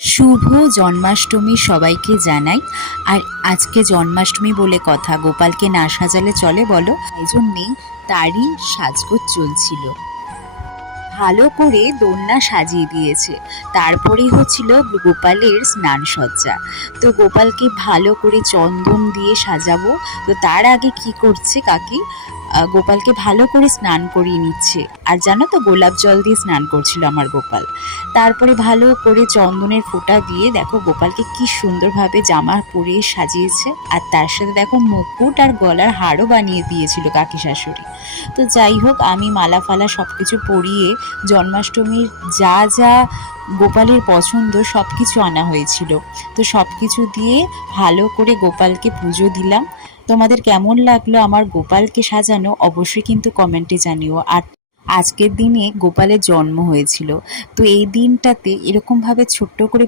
শুভ জন্মাষ্টমী সবাইকে জানাই। আর আজকে জন্মাষ্টমী বলে কথা, গোপালকে না সাজালে চলে বলো? তাই জন্যেই তারই সাজগোজ চলছিল। ভালো করে দোলনা সাজিয়ে দিয়েছে। তারপরেই হচ্ছিল গোপালের স্নান সজ্জা। তো গোপালকে ভালো করে চন্দন দিয়ে সাজাবো। তো তার আগে কি করছে কাকি, গোপালকে ভালো করে স্নান করিয়ে নিচ্ছে। আর জানো তো, গোলাপ জল দিয়ে স্নান করছিল আমার গোপাল। তারপরে ভালো করে চন্দনের ফোঁটা দিয়ে দেখো গোপালকে কি সুন্দরভাবে জামা পরে সাজিয়েছে। আর তার সাথে দেখো মুকুট আর গলার হারও বানিয়ে দিয়েছিল কাকি শাশুড়ি। তো যাই হোক, আমি মালা ফালা সব কিছু পরিয়ে জন্মাষ্টমীর যা যা গোপালের পছন্দ সব কিছু আনা হয়েছিল। তো সব কিছু দিয়ে ভালো করে গোপালকে পুজো দিলাম। তোমাদের কেমন লাগলো আমার গোপালকে সাজানো অবশ্যই কিন্তু কমেন্টে জানিও। আর আজকের দিনে গোপালের জন্ম হয়েছিল, তো এই দিনটাতে এরকমভাবে ছোট্ট করে